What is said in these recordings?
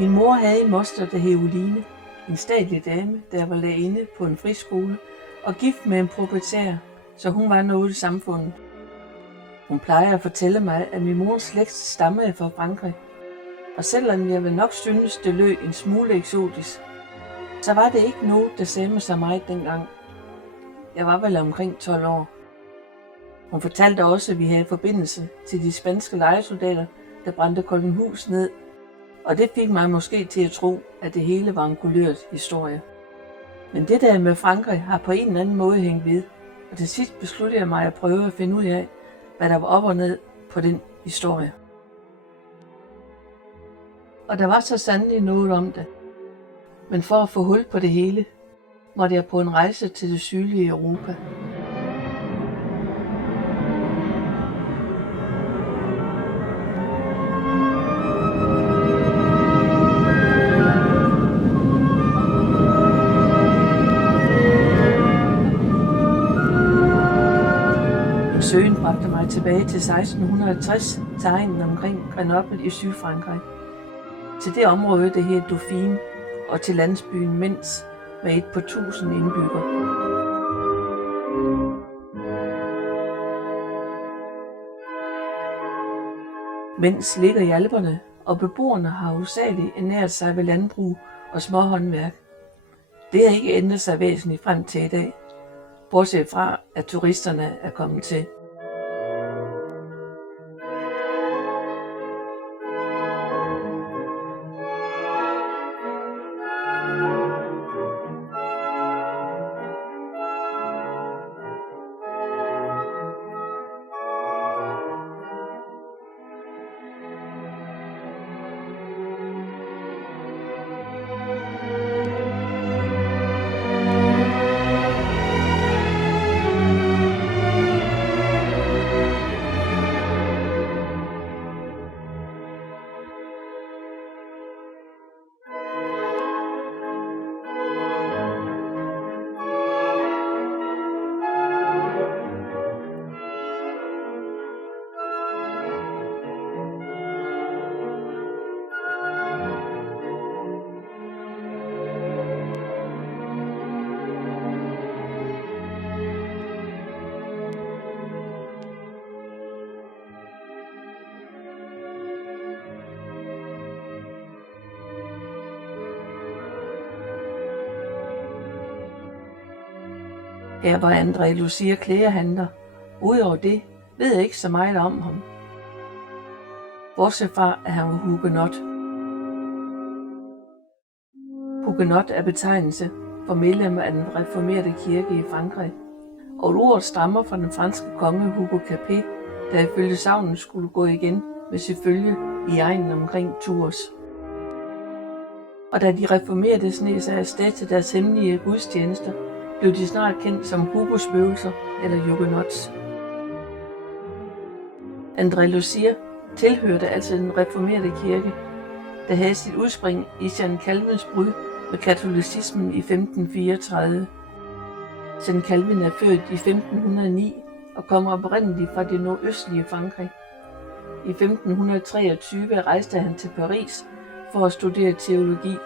Min mor havde en moster, der hed Oline, en statlig dame, der var lærerinde på en friskole og gift med en proprietær, så hun var noget i samfundet. Hun plejer at fortælle mig, at min mors slægt stammede fra Frankrig, og selvom jeg vel nok synes, det lød en smule eksotisk, så var det ikke noget, der sagde mig så meget dengang. Jeg var vel omkring 12 år. Hun fortalte også, at vi havde forbindelse til de spanske lejesoldater, der brændte Koldinghus ned, og det fik mig måske til at tro, at det hele var en kulørt historie. Men det der med Frankrig har på en eller anden måde hængt ved, og til sidst besluttede jeg mig at prøve at finde ud af, hvad der var op og ned på den historie. Og der var så sandelig noget om det. Men for at få hul på det hele, måtte jeg på en rejse til det sydlige Europa. Søen bragte mig tilbage til 1660 til egnen omkring Grenoble i Sydfrankrig. Til det område, der hed Dauphine, og til landsbyen Mens med et på 1000 indbyggere. Mens ligger i Alperne, og beboerne har hovedsageligt ernæret sig ved landbrug og småhåndværk. Det har ikke ændret sig væsentligt frem til i dag, bortset fra at turisterne er kommet til. Her var André Lussier klædehandler. Udover det ved jeg ikke så meget om ham. Bortset fra, at han var hugenot. Hugenot er betegnelse for medlemmer af den reformerede kirke i Frankrig, og ordet stammer fra den franske konge Hugo Capet, der ifølge sagnet skulle gå igen med sit følge i egnen omkring Tours. Og da de reformerede sneg sig afsted til deres hemmelige gudstjenester, blev de snart kendt som Hugos spøgelser eller Huguenots. André Lussier tilhørte altså den reformerede kirke, der havde sit udspring i Jean Calvins brud med katolicismen i 1534. Jean Calvin er født i 1509 og kommer oprindeligt fra det nordøstlige Frankrig. I 1523 rejste han til Paris for at studere teologi,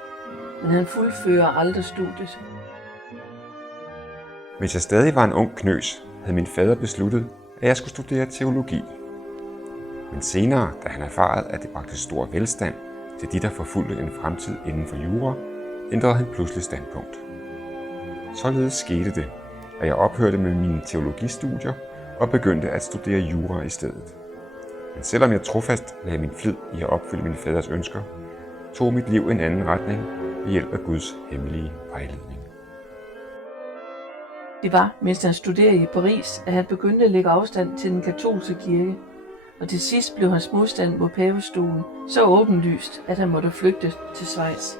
men han fuldfører aldrig studiet. Mens jeg stadig var en ung knøs, havde min fader besluttet, at jeg skulle studere teologi. Men senere, da han erfarede, at det bragte stor velstand til de, der forfulgte en fremtid inden for jura, ændrede han pludselig standpunkt. Således skete det, at jeg ophørte med mine teologistudier og begyndte at studere jura i stedet. Men selvom jeg trofast lagde min flid i at opfylde min faders ønsker, tog mit liv en anden retning ved hjælp af Guds hemmelige vejledning. Det var, mens han studerede i Paris, at han begyndte at lægge afstand til den katolske kirke, og til sidst blev hans modstand mod pavestolen så åbenlyst, at han måtte flygte til Schweiz.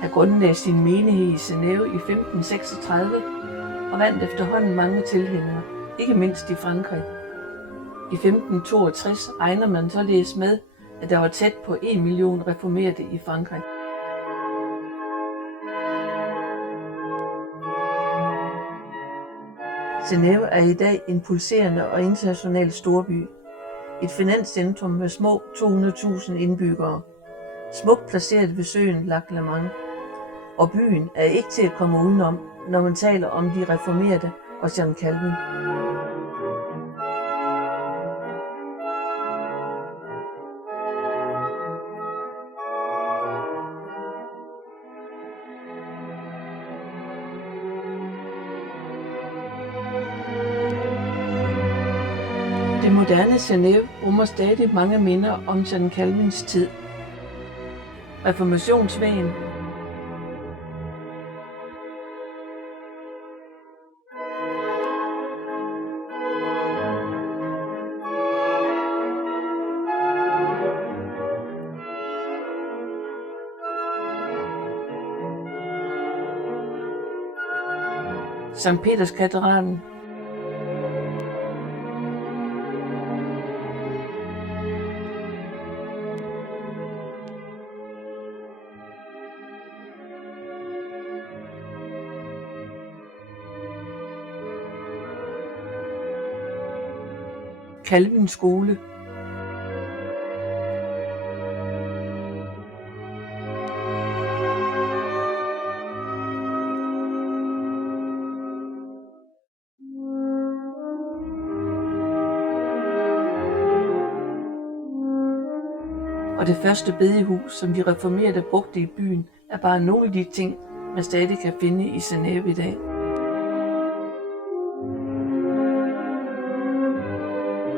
Han grundlagde sin menighed i Genève i 1536 og vandt efterhånden mange tilhængere, ikke mindst i Frankrig. I 1562 regner man således med, at der var tæt på 1 million reformerte i Frankrig. Genève er i dag en pulserende og international storby. Et finanscentrum med små 200.000 indbyggere. Smukt placeret ved søen Lac Léman. Og byen er ikke til at komme udenom, når man taler om de reformerte og Jean Calvin. Det moderne Genève rummer stadig mange minder om Jean Calvins tid. Reformationsvejen, Sankt Peters katedralen, Calvin skole, og det første bedehus, som de reformerede brugte i byen, er bare nogle af de ting, man stadig kan finde i Genève i dag.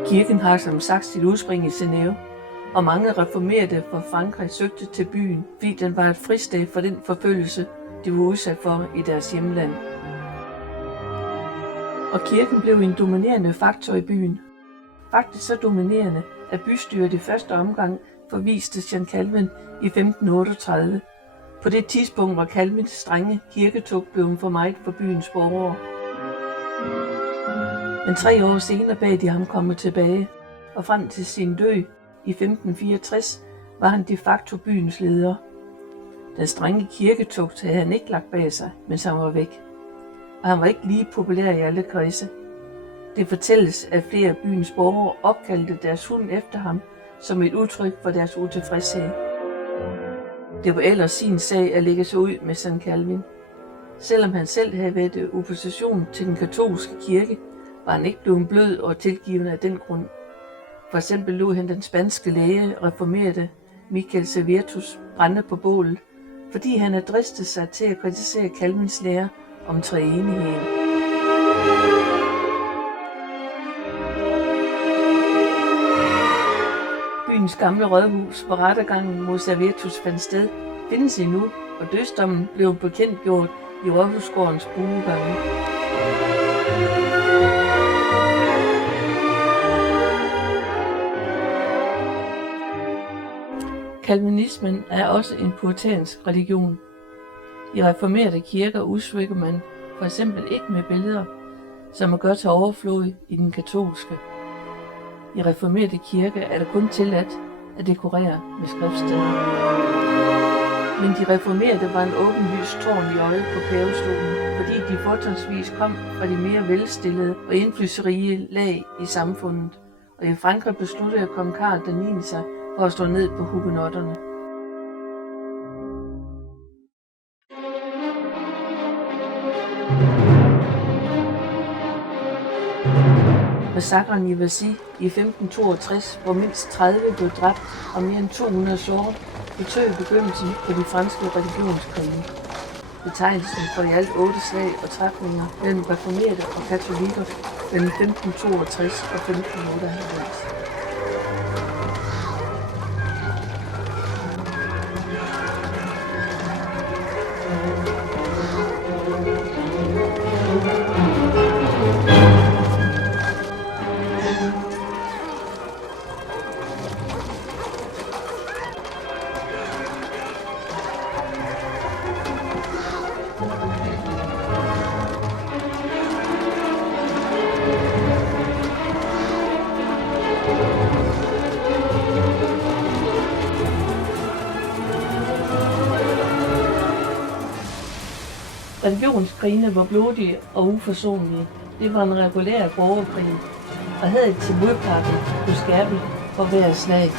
Kirken har som sagt sit udspring i Genève, og mange reformerede fra Frankrig søgte til byen, fordi den var et fristed for den forfølgelse, de var udsat for i deres hjemland. Og kirken blev en dominerende faktor i byen. Faktisk så dominerende, at bystyret i første omgang forviste Jean Calvin i 1538. På det tidspunkt var Calvins strenge kirketog blevet for meget for byens borgere. Men 3 år senere bad de ham komme tilbage, og frem til sin død i 1564 var han de facto byens leder. Den strenge kirketugt havde han ikke lagt bag sig, mens han var væk. Og han var ikke lige populær i alle kredse. Det fortælles, at flere af byens borgere opkaldte deres hund efter ham som et udtryk for deres utilfredshed. Det var ellers sin sag at lægge sig ud med Sankt Calvin. Selvom han selv havde været opposition til den katolske kirke, var han ikke blevet blød og tilgivende af den grund. For eksempel lod han den spanske læge reformerede Michael Servetus brænde på bålet, fordi han havde dristet sig til at kritisere Calvins lære om treenigheden. Byens gamle rådhus, hvor rettergangen mod Servetus fandt sted, findes endnu, og dødsdommen blev bekendtgjort i rådhusgårdens buegange. Calvinismen er også en puritansk religion. I reformerede kirker udsmykker man for eksempel ikke med billeder, som man gør til overflod i den katolske. I reformerede kirker er det kun tilladt at dekorere med skriftsteder. Men de reformerede var en åbenlys tårn i øjet på pavestolen, fordi de fortrinsvis kom fra de mere velstillede og indflydelsesrige lag i samfundet, og i Frankrig besluttede kong Karl den 9. sig for at stå ned på hugenotterne. Massakren i Vassy i 1562, hvor mindst 30 blev dræbt og mere end 200 såret, betød begyndelsen på de franske religionskrige. Betegnelsen for i alt 8 slag og træfninger mellem reformerede og katolikker mellem 1562 og 1598. Religionskrigene var blodige og uforsonlige. Det var en regulær borgerkrig, og havde til modparten blev skærpet for hver slag.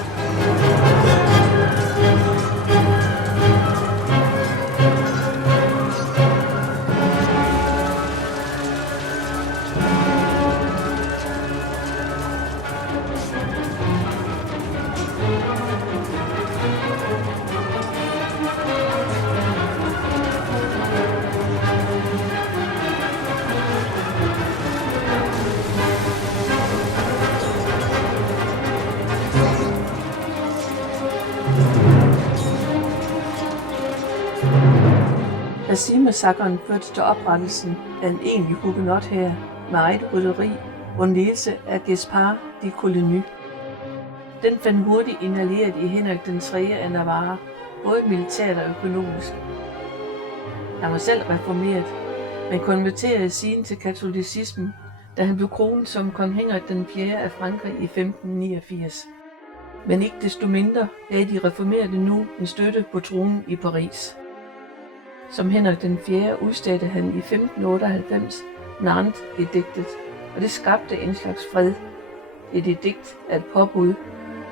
Nazi-massakren førte til oprettelsen af en egentlig hugenot-hær med eget rytteri under ledelse af Gaspard de Coligny. Den fandt hurtigt en allieret i Henrik den 3. af Navarre, både militært og økonomisk. Han var selv reformeret, men konverterede siden til katolicismen, da han blev kronet som kong Henrik den 4. af Frankrig i 1589. Men ikke desto mindre havde de reformerede nu en støtte på tronen i Paris. Som Henrik den 4. udstedte han i 1598 Nantes-ediktet, og det skabte en slags fred. Et edikt af et påbud,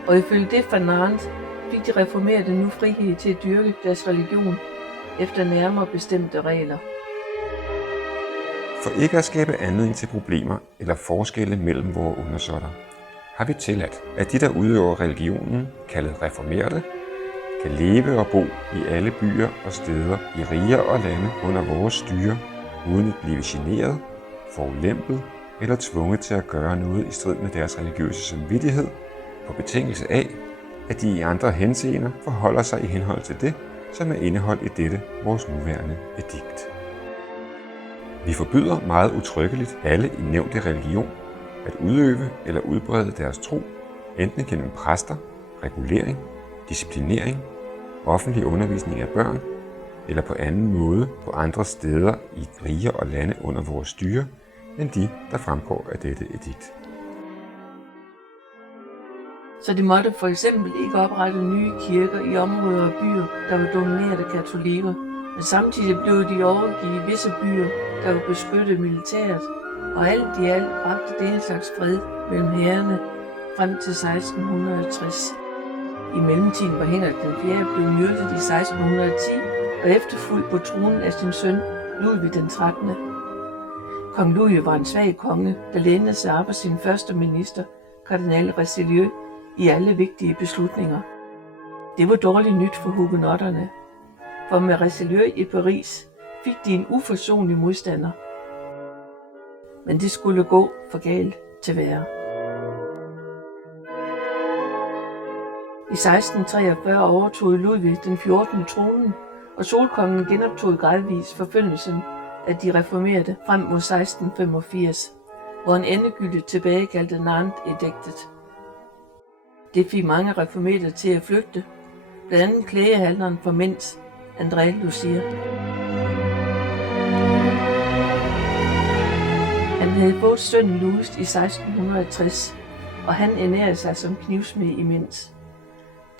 og ifølge det fra Nantes fik de reformerede nu frihed til at dyrke deres religion efter nærmere bestemte regler. For ikke at skabe anledning til problemer eller forskelle mellem vores undersåtter, har vi tilladt, at de, der udøver religionen, kaldet reformerede, kan leve og bo i alle byer og steder i riger og lande under vores styre, uden at blive generet, forulempet eller tvunget til at gøre noget i strid med deres religiøse samvittighed, på betingelse af, at de i andre henseender forholder sig i henhold til det, som er indeholdt i dette vores nuværende edikt. Vi forbyder meget utryggeligt alle i nævnte religion at udøve eller udbrede deres tro, enten gennem præster, regulering, disciplinering, offentlig undervisning af børn, eller på anden måde på andre steder i riger og lande under vores styre, end de, der fremgår af dette edikt. Så de måtte for eksempel ikke oprette nye kirker i områder og byer, der var domineret af katolikker, men samtidig blev de overgivet visse byer, der var beskyttet militært, og alt i alt bragte det en slags fred mellem hærene frem til 1660. I mellemtiden var Henrik den 4. blevet myrdet i 1610 og efterfulgt på tronen af sin søn Ludvig den 13. Kong Ludvig var en svag konge, der lænede sig op af sin første minister, kardinal Richelieu, i alle vigtige beslutninger. Det var dårligt nyt for hugenotterne, for med Richelieu i Paris fik de en uforsonlig modstander. Men det skulle gå for galt til værre. I 1643 overtog Ludvig den 14. tronen, og solkongen genoptog gradvis forfølgelsen af de reformerede frem mod 1685, hvor han endegyldigt tilbagekaldte Nantes-ediktet. Det fik mange reformerede til at flygte, blandt andet klædehandleren for Mentz, André Lussier. Han havde fået sønnen Louis i 1660, og han ernærede sig som knivsmed i Mentz.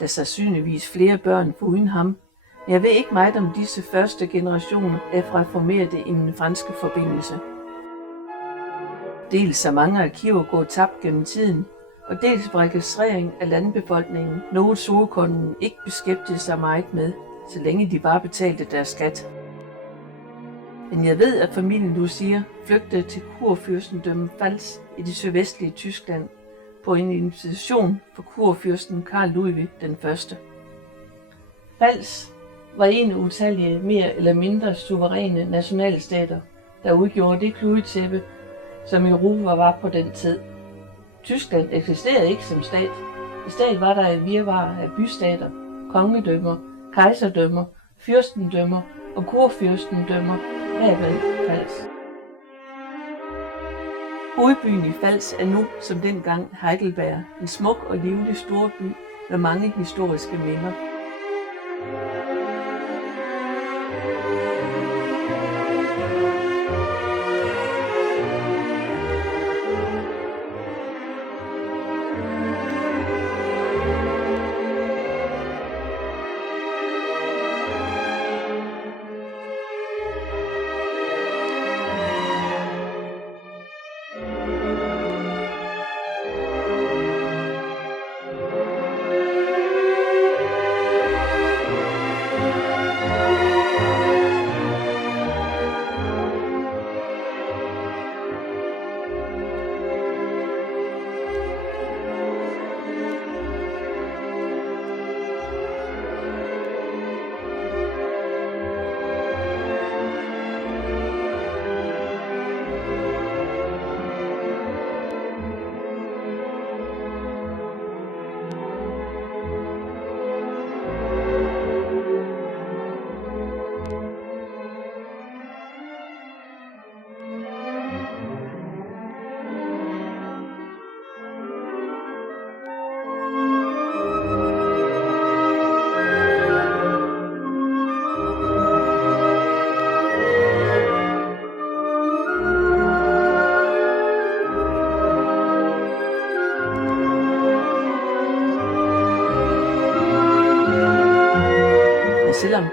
Der sandsynligvis flere børn foruden ham, men jeg ved ikke meget om disse første generationer af reformerede i den franske forbindelse. Dels er mange arkiver gået tabt gennem tiden, og dels var registrering af landbefolkningen noget solkongen ikke beskæftigede sig meget med, så længe de bare betalte deres skat. Men jeg ved, at familien Lussier flygtede til kurfyrstendømmet Pfalz i det sydvestlige Tyskland på en invitation for kurfyrsten Karl Ludwig den 1. Pfalz var en af utallige mere eller mindre suveræne nationalstater, der udgjorde det kludetæppe, som Europa var på den tid. Tyskland eksisterede ikke som stat. I stedet var der et virvar af bystater, kongedømmer, kejserdømmer, fyrstendømmer og kurfyrstendømmer heriblandt Pfalz. Hovedbyen i Pfalz er nu, som dengang, Heidelberg, en smuk og livlig storby med mange historiske minder.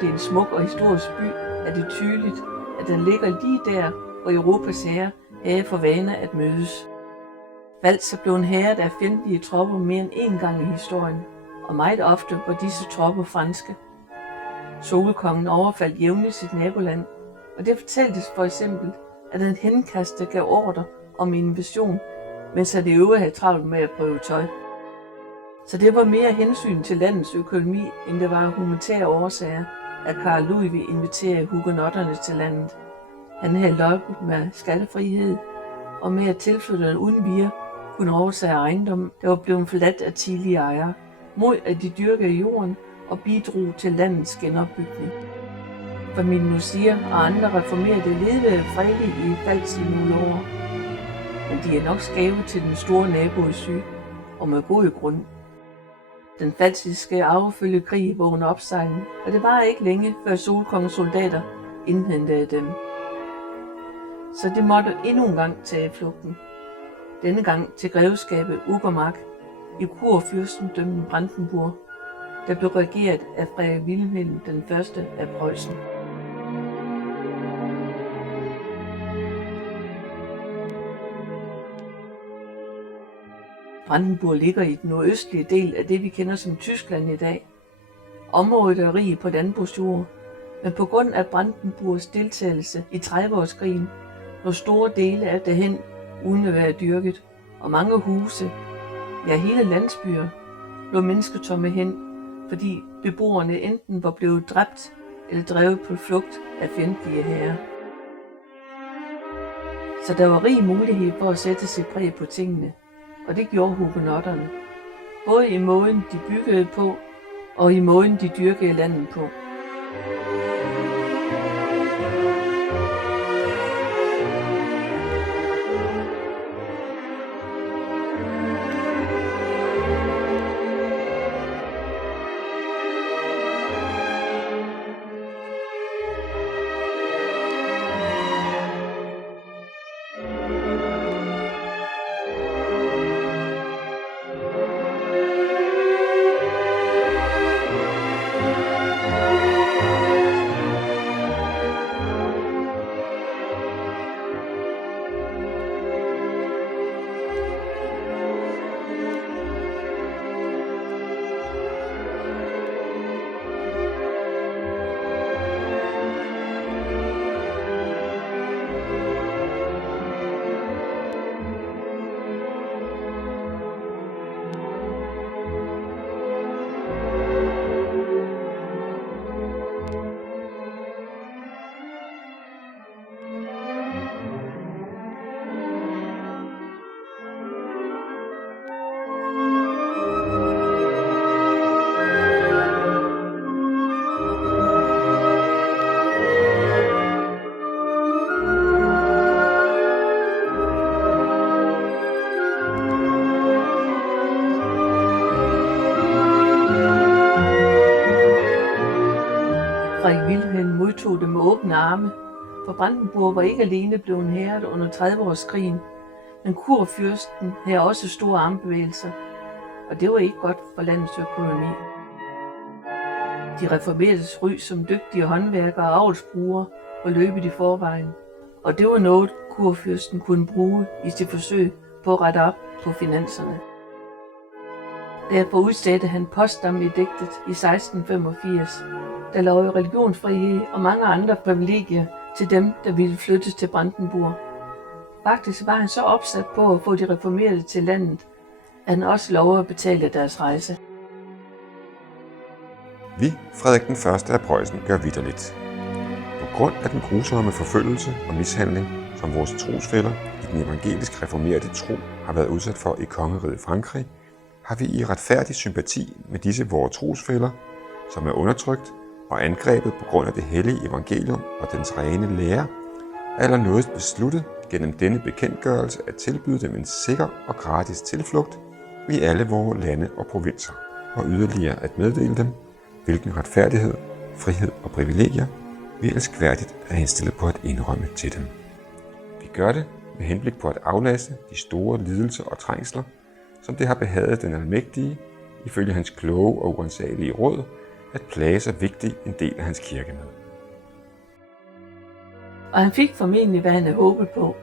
det er en smuk og historisk by, er det tydeligt, at den ligger lige der, hvor Europas hære havde for vane at mødes. Vals er blevet hærget af fjendtlige tropper mere end én gang i historien, og meget ofte var disse tropper franske. Solkongen overfaldt jævnligt sit naboland, og det fortæltes for eksempel, at han henkastet gav ordre om en invasion, mens han i øvrigt havde travlt med at prøve tøj. Så det var mere hensyn til landets økonomi, end det var humanitære årsager, at Karl Ludwig inviterede hugenotterne til landet. Han havde lokket med skattefrihed og med at tilflytterne uden vire kunne oversage ejendom, der var blevet forladt af tidligere ejere, mod at de dyrkede jorden og bidrog til landets genopbygning. Familien Nussir og andre reformerede levede fredeligt i Pfalz i nogle år, men de er nok skæve til den store nabo i syd, og med god grund. Den pfalziske arvefølgekrig vågnede opsejling, og det var ikke længe, før Solkongens soldater indhentede dem. Så de måtte endnu en gang tage flugten. Denne gang til grevskabet Uckermark i kurfyrstendømmet Brandenburg, der blev regeret af Frederik Wilhelm den første af Preussen. Brandenburg ligger i den nordøstlige del af det, vi kender som Tyskland i dag. Området er rigt på landbrugsjord, men på grund af Brandenburgs deltagelse i 30-årskrigen lå store dele af det hen uden at være dyrket, og mange huse, ja hele landsbyer, lå mennesketomme hen, fordi beboerne enten var blevet dræbt eller drevet på flugt af fjendtlige hære. Så der var rig mulighed for at sætte sit præg på tingene, og det gjorde hugenotterne, både i måden de byggede på og i måden de dyrkede landet på. Frederik Wilhelm modtog det med åbne arme, for Brandenburg var ikke alene blevet hærget under 30-årskrigen, men kurfyrsten havde også store armbevægelser, og det var ikke godt for landets økonomi. De reformertes ry som dygtige håndværkere og avlsbrugere var løbet i forvejen, og det var noget, kurfyrsten kunne bruge i sit forsøg på at rette op på finanserne. Derfor udstedte han Potsdam-ediktet i 1685, der lovede religionsfrihed og mange andre privilegier til dem, der ville flyttes til Brandenburg. Faktisk var han så opsat på at få de reformerede til landet, at han også lovede at betale deres rejse. Vi, Frederik den første af Preussen, gør vitterligt. På grund af den grusomme forfølgelse og mishandling, som vores trosfæller i den evangelisk reformerede tro har været udsat for i kongeriget Frankrig, har vi i retfærdig sympati med disse vores trosfæller, som er undertrykt og angrebet på grund af det hellige evangelium og dens rene lære, allernådigst besluttet gennem denne bekendtgørelse at tilbyde dem en sikker og gratis tilflugt i alle vores lande og provinser, og yderligere at meddele dem, hvilken retfærdighed, frihed og privilegier vi elskværdigt er indstillet på at indrømme til dem. Vi gør det med henblik på at aflaste de store lidelser og trængsler, som det har behaget den almægtige, ifølge hans kloge og uansagelige råd, at plage så vigtig en del af hans kirke med. Og han fik formentlig, hvad han havde håbet på.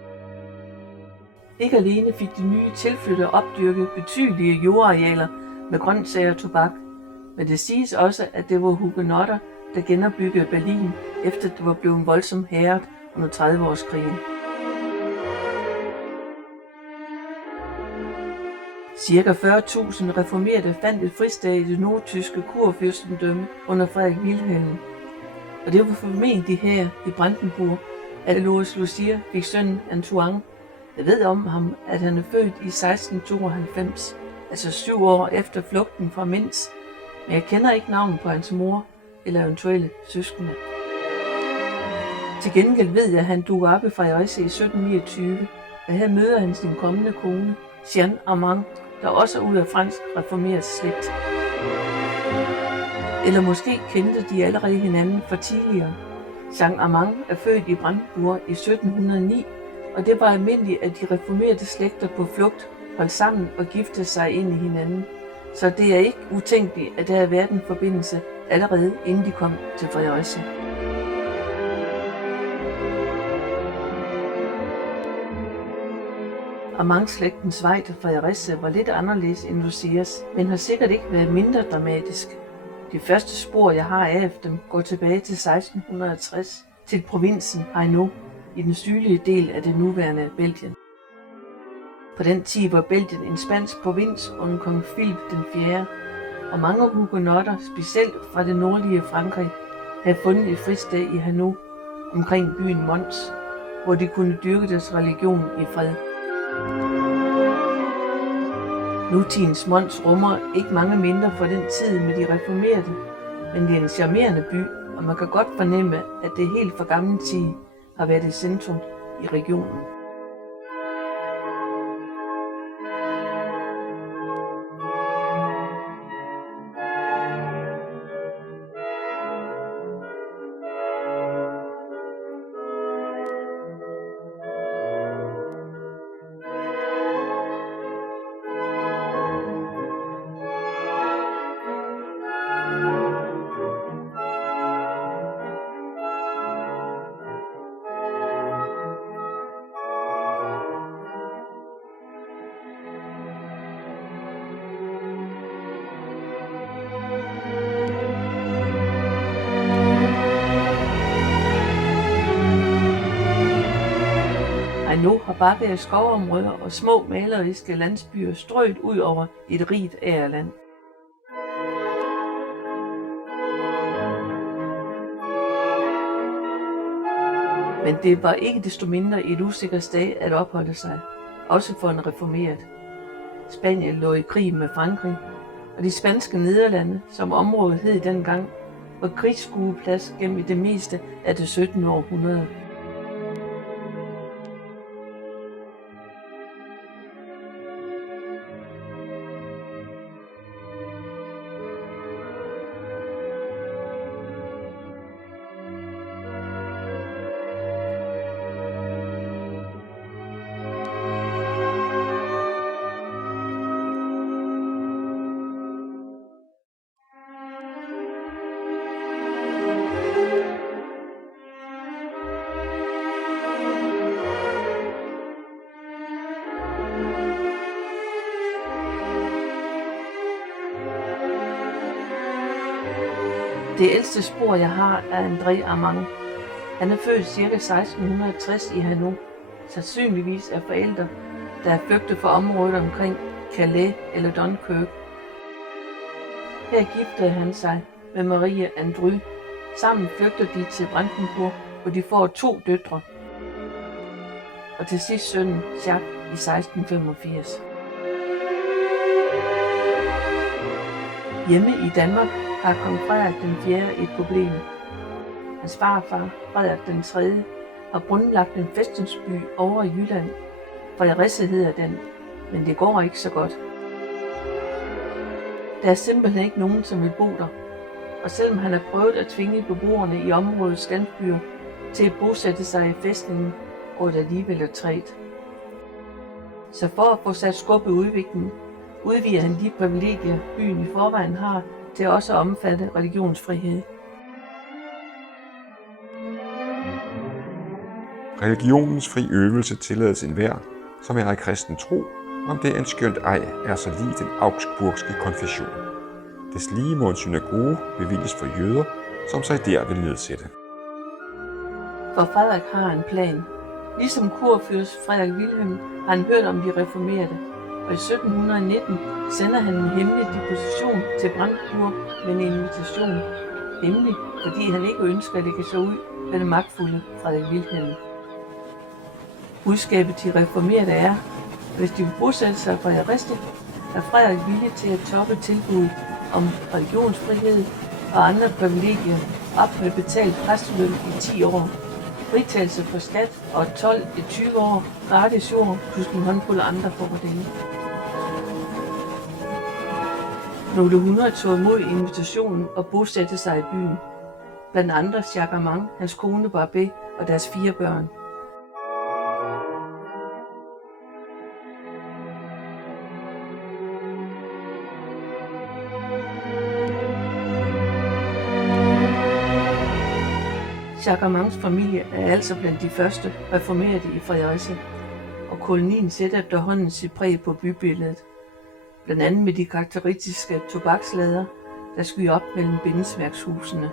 Ikke alene fik de nye tilflyttere opdyrket betydelige jordarealer med grøntsager og tobak, men det siges også, at det var hugenotter, der genopbyggede Berlin, efter det var blevet voldsomt hærget under 30-årskrigen. Cirka 40.000 reformerede fandt et fristed i det nordtyske kurfyrstendømme under Frederik Wilhelm. Og det var formentlig her i Brandenburg, at Alois Lucia fik sønnen Antoine. Jeg ved om ham, at han er født i 1692, altså 7 år efter flugten fra Minsk, men jeg kender ikke navnet på hans mor eller eventuelle søskende. Til gengæld ved jeg, at han dukker op i Fredericia i 1729, og her møder han sin kommende kone, Jeanne Armand, der også er ud af fransk reformeret slægt. Eller måske kendte de allerede hinanden for tidligere. Jeanne Armand er født i Brandenburg i 1709, og det var almindeligt, at de reformerede slægter på flugt holdt sammen og giftede sig ind i hinanden. Så det er ikke utænkeligt, at der har været en forbindelse allerede inden de kom til Fredericia. Armand-slægtens vej til Fredericia var lidt anderledes end Lucias, men har sikkert ikke været mindre dramatisk. De første spor, jeg har af dem, går tilbage til 1660 til provinsen Hainaut i den sydlige del af det nuværende Belgien. På den tid var Belgien en spansk provins under kong Philip den 4., og mange hugenotter, specielt fra det nordlige Frankrig, havde fundet et fristed i Hainaut omkring byen Mons, hvor de kunne dyrke deres religion i fred. Nutidens Mons rummer ikke mange mindre for den tid med de reformerede, men det er en charmerende by, og man kan godt fornemme, at det helt fra gammel tid har været et centrum i regionen. Hainaut har bakker af skovområder og små maleriske landsbyer strøget ud over et rigt agerland. Men det var ikke desto mindre et usikkert sted at opholde sig, også for en reformeret. Spanien lå i krig med Frankrig, og de spanske Nederlande, som området hed dengang, var krigsskueplads gennem det meste af det 17. århundrede. Det ældste spor, jeg har, er André Armand. Han er født ca. 1660 i Hainaut, sandsynligvis af forældre, der er flygtet fra området omkring Calais eller Dunkirk. Her giftede han sig med Marie Andry. Sammen flygter de til Brandenburg, hvor de får 2 døtre. Og til sidst sønnen Jacques i 1685. Hjemme i Danmark har kong Frederik den 4. et problem. Hans farfar, Frederik den 3., har grundlagt en fæstningsby over i Jylland. Fredericia hedder den, men det går ikke så godt. Der er simpelthen ikke nogen, som vil bo der, og selvom han har prøvet at tvinge beboerne i områdets landsbyer til at bosætte sig i fæstningen, går det alligevel trægt. Så for at få sat skub i udviklingen, udvider han de privilegier, byen i forvejen har til også at omfatte religionsfrihed. Religionens fri øvelse tillades enhver, som er af kristen tro, om det en skønt ej er så lige den augsburgske konfession. Deslige må en synagoge bevilges for jøder, som sig der vil nedsætte. For Frederik har en plan. Ligesom kurfyrst Frederik Wilhelm har han hørt om de reformerede, og i 1719 sender han en hemmelig deposition til Brandenburg med en invitation. Hemmelig, fordi han ikke ønsker at lægge sig ud med den magtfulde Frederik Wilhelm. Budskabet til reformerede er, hvis de vil bosætte sig på Fredericia, er Frederik villig til at toppe tilbuddet om religionsfrihed og andre privilegier op med betalt præsteløn i 10 år, fritagelse for skat og 12 i 20 år, gratis jord plus en håndfuld andre fordele. Nogle 100 tog imod invitationen og bosatte sig i byen. Blandt andre Jacques Armand, hans kone Barbé og deres 4 børn. Jacques Armands familie er altså blandt de første reformerede i Fredericia, og kolonien sætter efterhånden sit præg på bybilledet, blandt andet med de karakteristiske tobakslader, der skyder op mellem bindesværkshusene.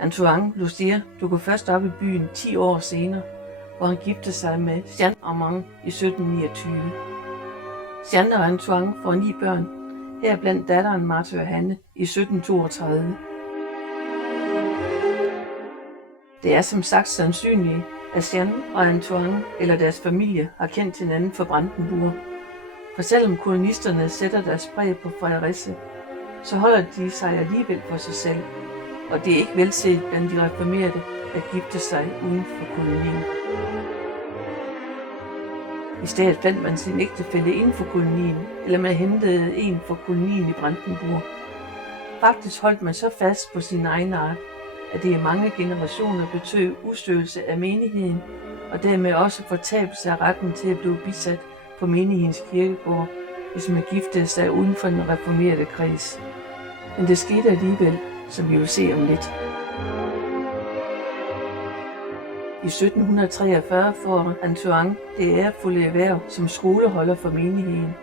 Antoine Lucier dukker først op i byen 10 år senere, hvor han gifter sig med Jeanne Armand i 1729. Jeanne og Antoine får 9 børn, heriblandt datteren Martha Johanne i 1732. Det er som sagt sandsynligt, at Jeanne og Antoine eller deres familie har kendt hinanden fra Brandenburg. For selvom kolonisterne sætter deres præg på Fredericia, så holder de sig alligevel for sig selv, og det er ikke velset blandt de reformerede at gifte sig uden for kolonien. I stedet fandt man sin ægtefælle inden for kolonien, eller man hentede en fra kolonien i Brandenburg. Faktisk holdt man så fast på sin egen art, at det i mange generationer betød udstødelse af menigheden, og dermed også fortabelse af retten til at blive bisat på menighedens kirkegård, hvis man giftede sig uden for den reformerede kreds. Men det skete alligevel, som vi vil se om lidt. I 1743 får Antoine det ærefulde erhverv som skoleholder for menigheden,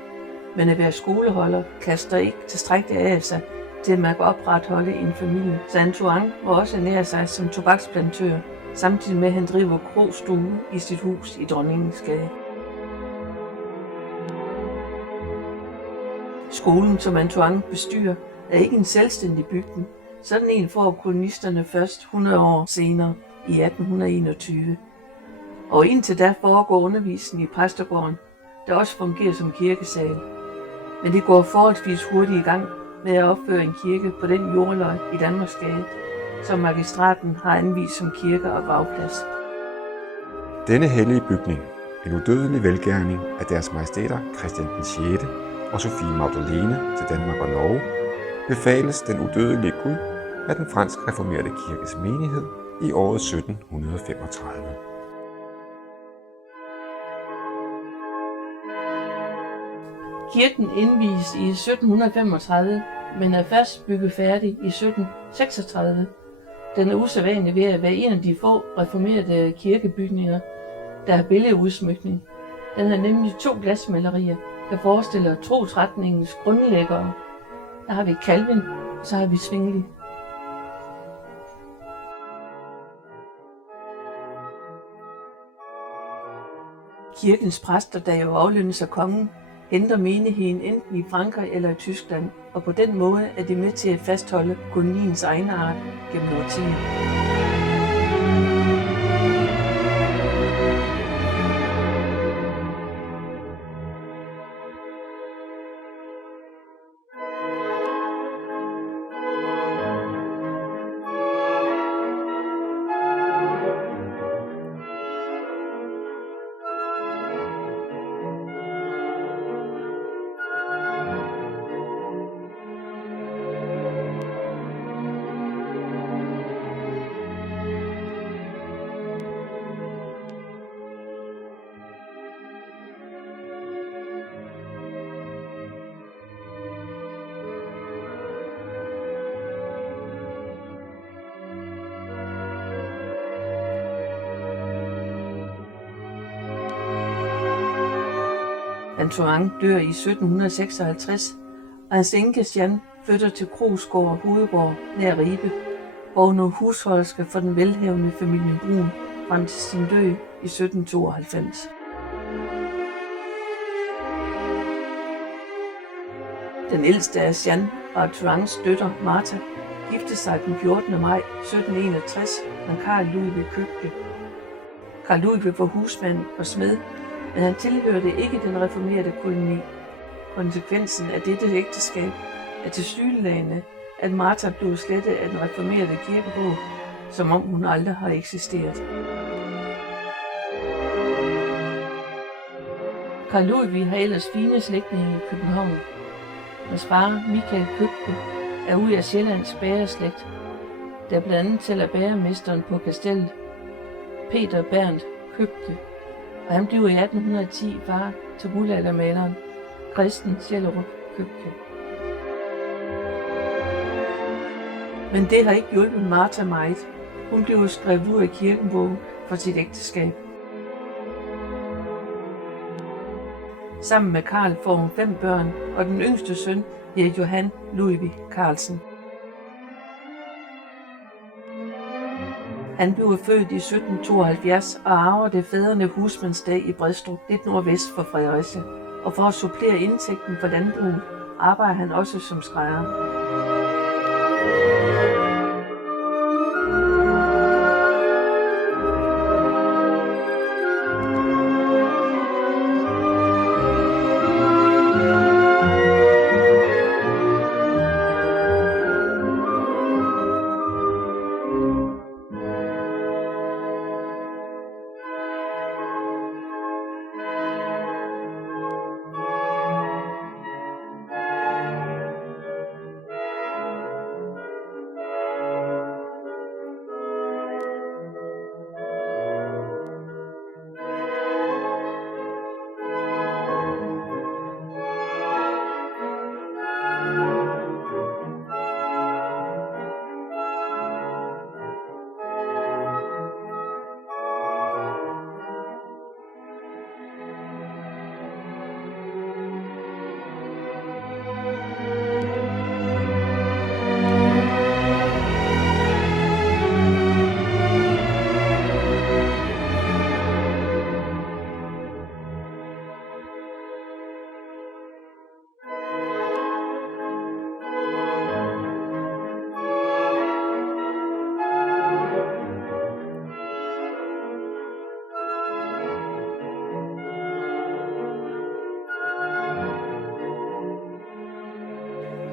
men at være skoleholder kaster ikke tilstrækkeligt af sig til at man kan opretholde en familie, så Antoine må også ernære sig som tobaksplantør, samtidig med at han driver krogstue i sit hus i Dronningens-Gade. Skolen, som Antoine bestyrer, er ikke en selvstændig bygning. Sådan en får kolonisterne først 100 år senere, i 1821. Og indtil da foregår undervisningen i præstegården, der også fungerer som kirkesal. Men det går forholdsvis hurtigt i gang med at opføre en kirke på den jordløg i Danmarksgade, som magistraten har anvist som kirke og gravplads. Denne hellige bygning, en udødelig velgærning af deres majestæter Christian den 6. og Sophie Magdalene til Danmark og Norge, befales den udødelige Gud af den fransk reformerte kirkes menighed i året 1735. Kirken indvies i 1735, men er først bygget færdig i 1736. Den er usædvanlig ved at være en af de få reformerede kirkebygninger, der har billedudsmykning. Den har nemlig 2 glasmalerier, der forestiller trosretningens grundlæggere. Der har vi Calvin, og så har vi Zwingli. Kirkens præster, der jo aflønnes af kongen, henter menigheden enten i Frankrig eller i Tyskland, og på den måde er de med til at fastholde koloniens egen art gennem årtier. Antoine dør i 1756, og hans enke Jeanne flytter til Krogsgård Hovedgård nær Ribe, hvor hun er husholderske for den velhavende familie Brun frem til sin død i 1792. Den ældste af Jeanne og Antoines døtre, Martha, giftede sig den 14. maj 1761 med Carl Ludwig Købke. Carl Ludwig var husmand og smed, men han tilhørte ikke den reformerede koloni. Konsekvensen af dette ægteskab er tilsyneladende, at Martha blev slettet af den reformerede kirkebog, som om hun aldrig har eksisteret. Carl Ludwig har ellers fine slægtninge i København. Hans far, Michael Købke, er ud af Sjællands bagerslægt, der blandt andet tæller bagermesteren på kastellet, Peter Berndt Købke, og han blev i 1810 far til guldaldermaleren Christen Schellerup Købke. Men det har ikke hjulpet Martha meget. Hun blev skrevet ud af kirkenbogen for sit ægteskab. Sammen med Karl får hun 5 børn, og den yngste søn er Johan Ludvig Carlsen. Han blev født i 1772 og arver det fædrene husmandsdag i Bredstrup, lidt nordvest for Fredericia. Og for at supplere indtægten for landbruget, arbejder han også som skrædder.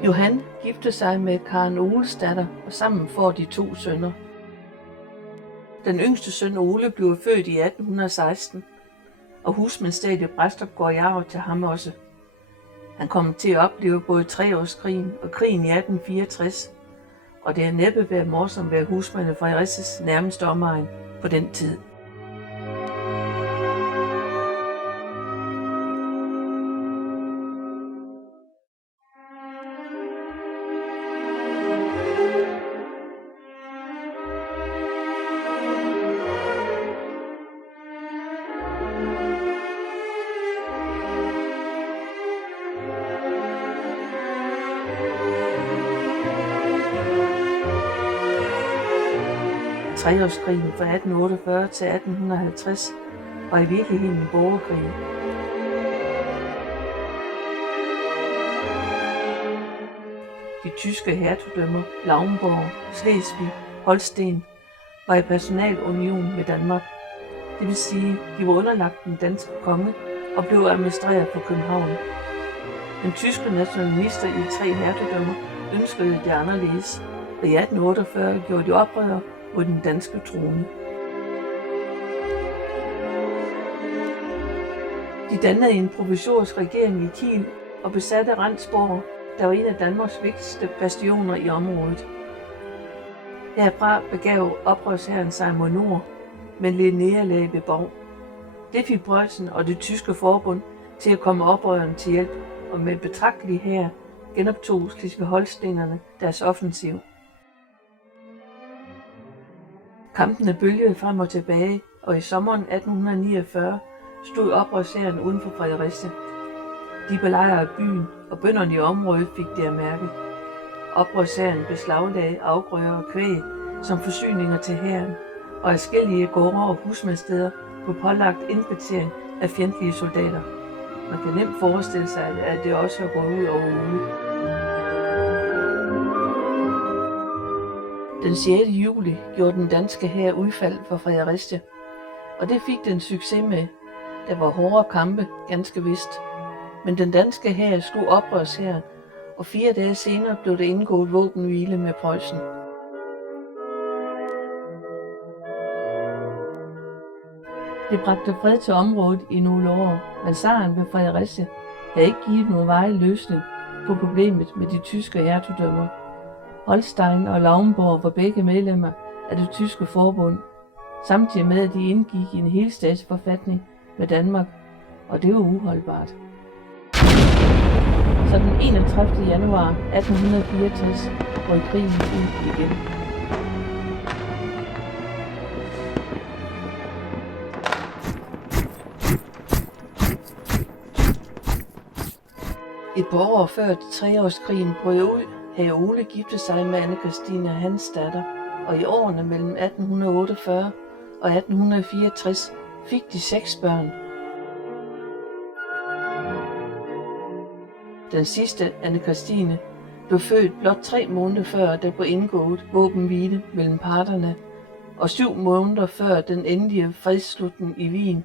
Johan giftede sig med Karen Olesdatter, og sammen får de 2 sønner. Den yngste søn Ole blev født i 1816, og husmandsstedet i Brædstrup går i arv til ham også. Han kom til at opleve både Treårskrigen og krigen i 1864, og det har næppe været morsomt at være husmand i Fredericies nærmeste omegn på den tid. Treårskrigen fra 1848 til 1850 var i virkeligheden en borgerkrig. De tyske hertugdømmer Lauenborg, Slesvig, Holsten var i personalunion med Danmark. Det vil sige, de var underlagt den danske konge og blev administreret på København. Men tyske nationalister i de 3 hertugdømmer ønskede det anderledes, og i 1848 gjorde de oprør mod den danske trone. De dannede en provisorisk regering i Kiel og besatte Rendsborg, der var en af Danmarks vigtigste bastioner i området. Herfra begav oprørshæren sig mod nord, men led nederlag ved Borg. Det fik Preussen og det tyske forbund til at komme oprørerne til hjælp, og med betragtelig hær genoptog Slesvig-Holstenerne deres offensiv. Kampene bølgede frem og tilbage, og i sommeren 1849 stod oprørshæren uden for Fredericia. De belejrede byen, og bønderne i området fik det at mærke. Oprørshæren beslaglagde afgrøder og kvæg som forsyninger til hæren, og adskillige gårde og husmandssteder blev pålagt indkvartering af fjendtlige soldater. Man kan nemt forestille sig, at det også er gået ud over Ole. Den 6. juli gjorde den danske hær udfald for Fredericia, og det fik den succes med. Der var hårde kampe, ganske vist. Men den danske hær slog oprørshæren, og 4 dage senere blev der indgået våbenhvile med Preussen. Det bragte fred til området i nogle år, men sejren ved Fredericia havde ikke givet nogen varig løsning på problemet med de tyske hertugdømmer. Holstein og Lauenborg var begge medlemmer af det tyske forbund, samtidig med at de indgik i en helstatsforfatning med Danmark, og det var uholdbart. Så den 31. januar 1864 brød krigen ud igen. Et par år før treårskrigen brød ud, havde Ole giftet sig med Anne Christine, hans datter, og i årene mellem 1848 og 1864 fik de 6 børn. Den sidste, Anne Christine, blev født blot 3 måneder før der blev indgået våbenhvile mellem parterne, og 7 måneder før den endelige fredsslutning i Wien,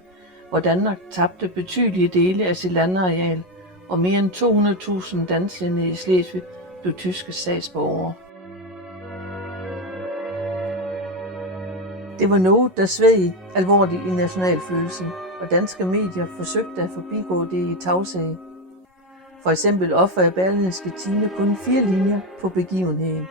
hvor Danmark tabte betydelige dele af sit landareal, og mere end 200.000 danskere i Slesvig blev tyske statsborgere. Det var noget, der sved alvorligt i nationalfølelsen, og danske medier forsøgte at forbigå det i tavshed. For eksempel ofrede Berlingske Tidende kun 4 linjer på begivenheden.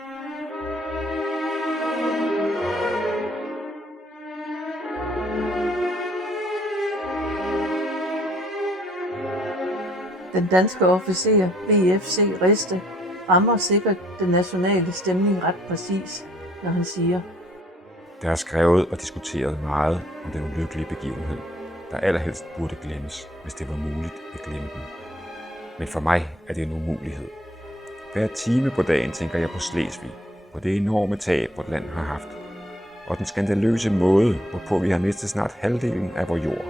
Den danske officer VFC Riste rammer sikkert den nationale stemning ret præcis, når han siger: Der er skrevet og diskuteret meget om den ulykkelige begivenhed, der allerhelst burde glemmes, hvis det var muligt at glemme den. Men for mig er det en umulighed. Hver time på dagen tænker jeg på Slesvig, på det enorme tab, vort land har haft, og den skandaløse måde, hvorpå vi har mistet snart halvdelen af vor jord.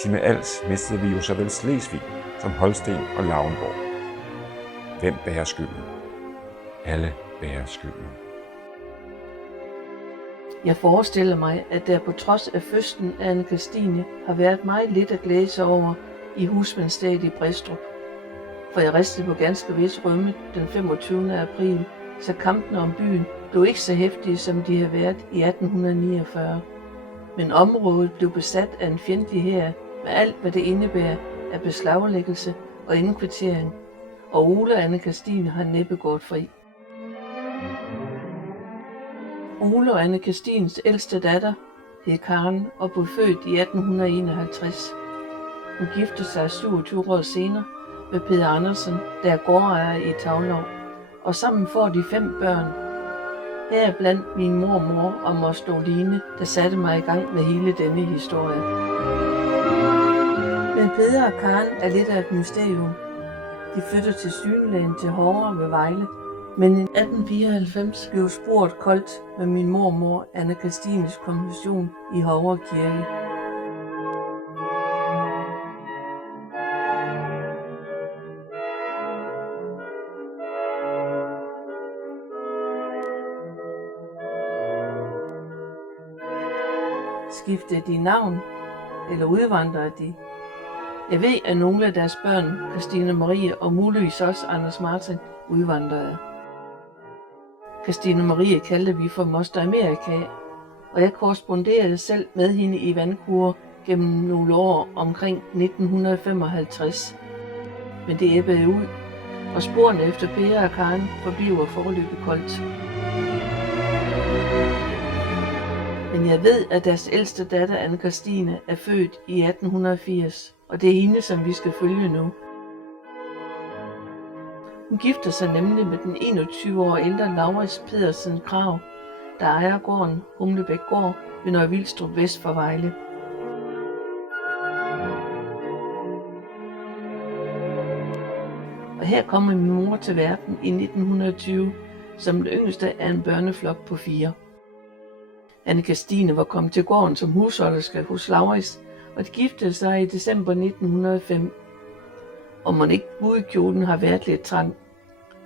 Til med als mistede vi jo såvel Slesvig som Holsten og Lauenborg. Hvem bærer skylden? Alle bærer skylden. Jeg forestiller mig, at der på trods af fødslen af Anne Christine har været meget lidt at glæde sig over i husmandsstedet i Bristrup. For jeg ristede på ganske vist rømmet den 25. april, så kampene om byen blev ikke så heftige, som de havde været i 1849. Men området blev besat af en fjendtlig hær med alt, hvad det indebærer af beslaglæggelse og indkvartering, og Ole og Anne Christine har næppe gået fri. Ole og Anne Christines ældste datter hed Karen og blev født i 1851. Hun giftede sig 27 år senere med Peder Andersen, der er gårdejer i Taulov, og sammen får de 5 børn. Her er blandt min mormor og moster Oline, der satte mig i gang med hele denne historie. Men Peder og Karen er lidt af et mysterium. De flytter til synelægen til Hårde ved Vejle, men i 1894 blev sporet koldt med min mormor Anne Christines konfirmation i Hårde Kirke. Skiftede de navn, eller udvandrede de? Jeg ved, at nogle af deres børn, Christine Marie og muligvis også Anders Martin, udvandrede. Christine Marie kaldte vi for Moster Amerika, og jeg korresponderede selv med hende i Vancouver gennem nogle år omkring 1955. Men det ebbede ud, og sporene efter Peder og Karen forbliver foreløbig koldt. Men jeg ved, at deres ældste datter, Anne Christine, er født i 1880, og det er hende, som vi skal følge nu. Hun gifter sig nemlig med den 21 år ældre Laurits Pedersen Krag, der ejer gården Humlebæk Gård ved Nørre Vilstrup vest for Vejle. Og her kommer min mor til verden i 1920 som den yngste af en børneflok på 4. Annika Stine var kommet til gården som husholderske hos Lauritz, og de giftede sig i december 1905. Og mon ikke brudekjolen har været lidt trang.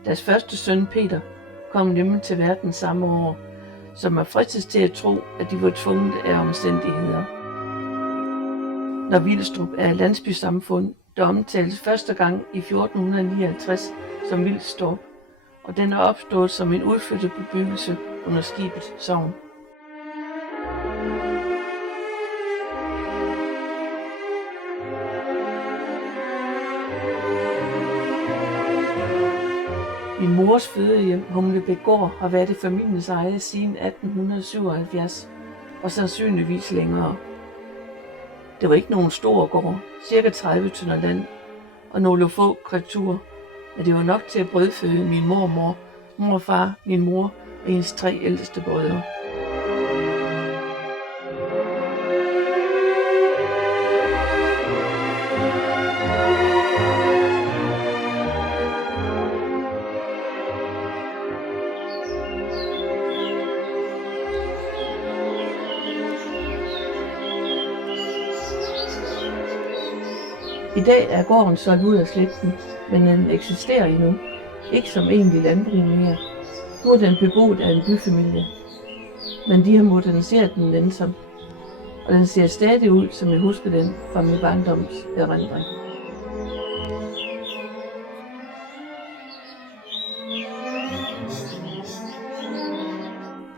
Deres første søn Peter kom nemlig til verden samme år, som er fristet til at tro, at de var tvunget af omstændigheder. Når Vilstrup er et landsbysamfund, der omtales første gang i 1459 som Vilstorp, og den er opstået som en udflyttet bebyggelse under Skibet Sogn. Min mors fødehjem, Humlebækgård, har været i familiens eje siden 1877, og sandsynligvis længere. Det var ikke nogen stor gård, cirka 30 tønder land, og nogle få kreaturer, men det var nok til at brødføde min mormor, morfar, min mor og hendes 3 ældste brødre. I dag er gården solgt ud af slægten, men den eksisterer endnu. Ikke som egentlig landbrug mere. Nu er den beboet af en byfamilie. Men de har moderniseret den nænsomt, og den ser stadig ud, som jeg husker den fra min barndoms erindring.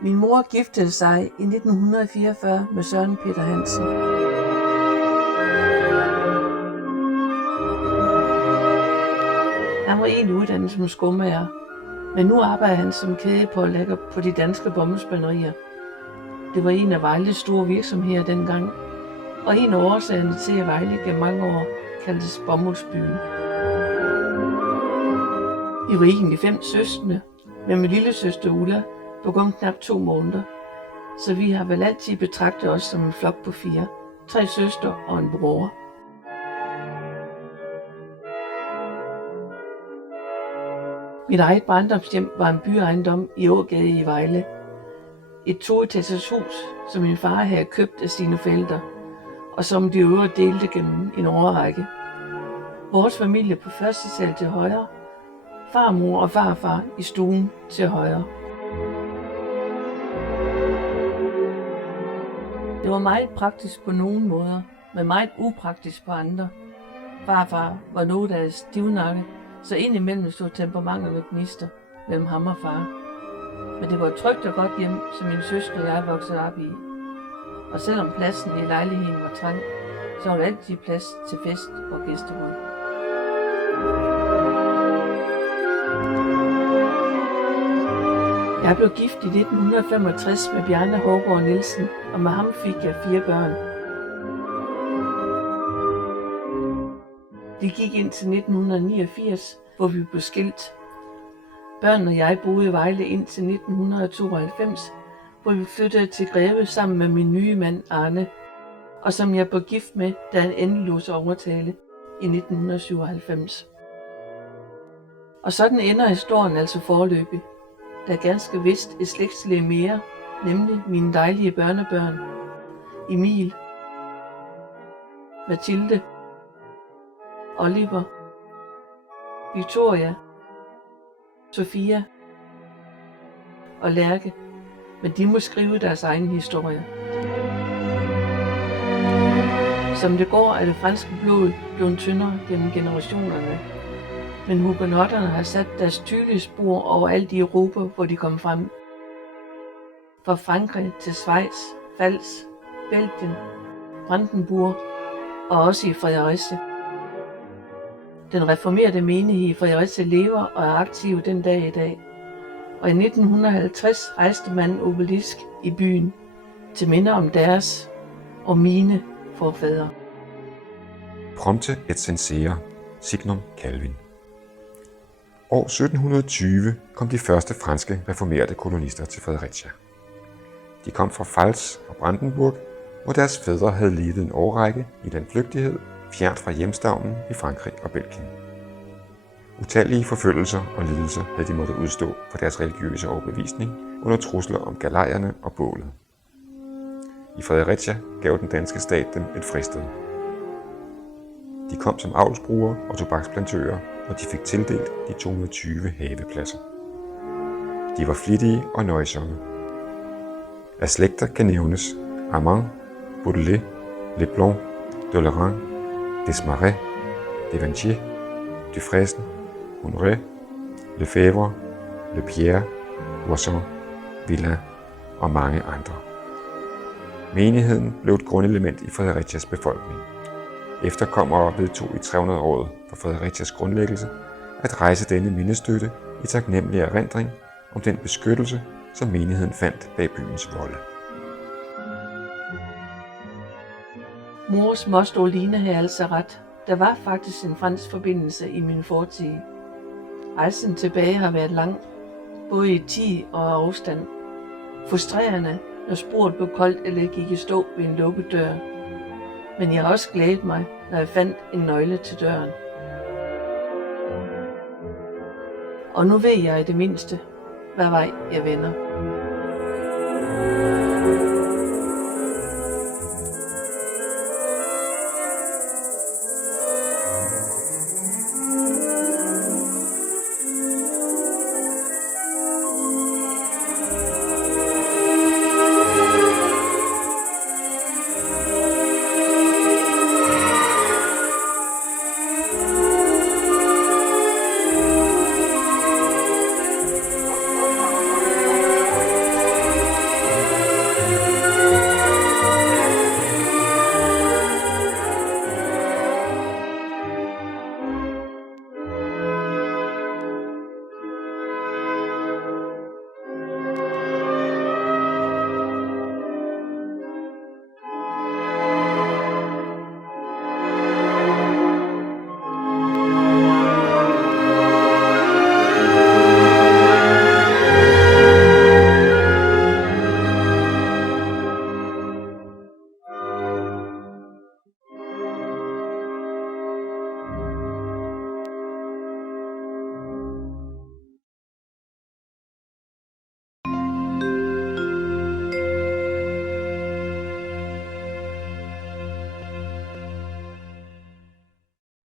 Min mor giftede sig i 1944 med Søren Peter Hansen. Han var egentlig uddannet som skomager, men nu arbejder han som kædepålægger på de danske bommespænderier. Det var en af Vejles store virksomheder dengang, og en af årsagerne til, at Vejle gennem mange år kaldtes bomuldsbyen. Vi var egentlig 5 søskende, men min lille søster Ulla var kun knap 2 måneder, så vi har vel altid betragtet os som en flok på 4, 3 søstre og en bror. Mit eget barndomshjem var en byejendom i Ågade i Vejle. Et 2-etages hus, som min far havde købt af sine forældre, og som de øvrige delte gennem en årrække. Vores familie på første sal til højre, farmor og farfar i stuen til højre. Det var meget praktisk på nogle måder, men meget upraktisk på andre. Farfar var noget af stivnakke, så indimellem stod temperamenterne gnister mellem ham og far. Men det var et trygt og godt hjem, som min søster og jeg voksede op i. Og selvom pladsen i lejligheden var trang, så var der altid plads til fest og gæsterum. Jeg blev gift i 1965 med Bjarne Hårgaard Nielsen, og med ham fik jeg 4 børn. Det gik indtil 1989, hvor vi blev skilt. Børnene og jeg boede i Vejle indtil 1992, hvor vi flyttede til Greve sammen med min nye mand Arne, og som jeg blev gift med, da han endelig lod sig overtale i 1997. Og sådan ender historien altså foreløbig. Der er ganske vist et slægtsled mere, nemlig mine dejlige børnebørn. Emil, Mathilde, Oliver, Victoria, Sofia og Lærke, men de må skrive deres egen historie. Som det går, er det franske blod blevet tyndere gennem generationerne, men hugenotterne har sat deres tydelige spor overalt i Europa, hvor de kom frem. Fra Frankrig til Schweiz, Pfalz, Belgien, Brandenburg og også i Fredericia. Den reformerede menighed i Fredericia lever og er aktiv den dag i dag. Og i 1950 rejste man en obelisk i byen til minde om deres og mine forfædre. Prompte et censere, signum Calvin. År 1720 kom de første franske reformerede kolonister til Fredericia. De kom fra Pfalz og Brandenburg, hvor deres fædre havde levet en årrække i den flygtighed, fjernt fra hjemstavnen i Frankrig og Belgien. Utallige forfølgelser og lidelser havde de måttet udstå for deres religiøse overbevisning under trusler om galejerne og bålet. I Fredericia gav den danske stat dem et fristed. De kom som avlsbrugere og tobaksplantører, og de fik tildelt de 220 havepladser. De var flittige og nøjsomme. Af slægter kan nævnes Armand, Baudelaire, Leblanc, Doleran, Desmarais, Devanchier, Dufresne, Honoré, Lefebvre, Lepierre, Boisson, Villain og mange andre. Menigheden blev et grundelement i Fredericias befolkning. Efterkommere vedtog i 300-året for Fredericias grundlæggelse at rejse denne mindestøtte i taknemmelig erindring om den beskyttelse, som menigheden fandt bag byens volde. Mors moster Line havde altså ret. Der var faktisk en fransk forbindelse i min fortid. Rejsen tilbage har været lang, både i tid og afstand. Frustrerende, når sporet blev koldt eller gik i stå ved en lukket dør. Men jeg har også glædet mig, når jeg fandt en nøgle til døren. Og nu ved jeg i det mindste, hvad vej jeg vender.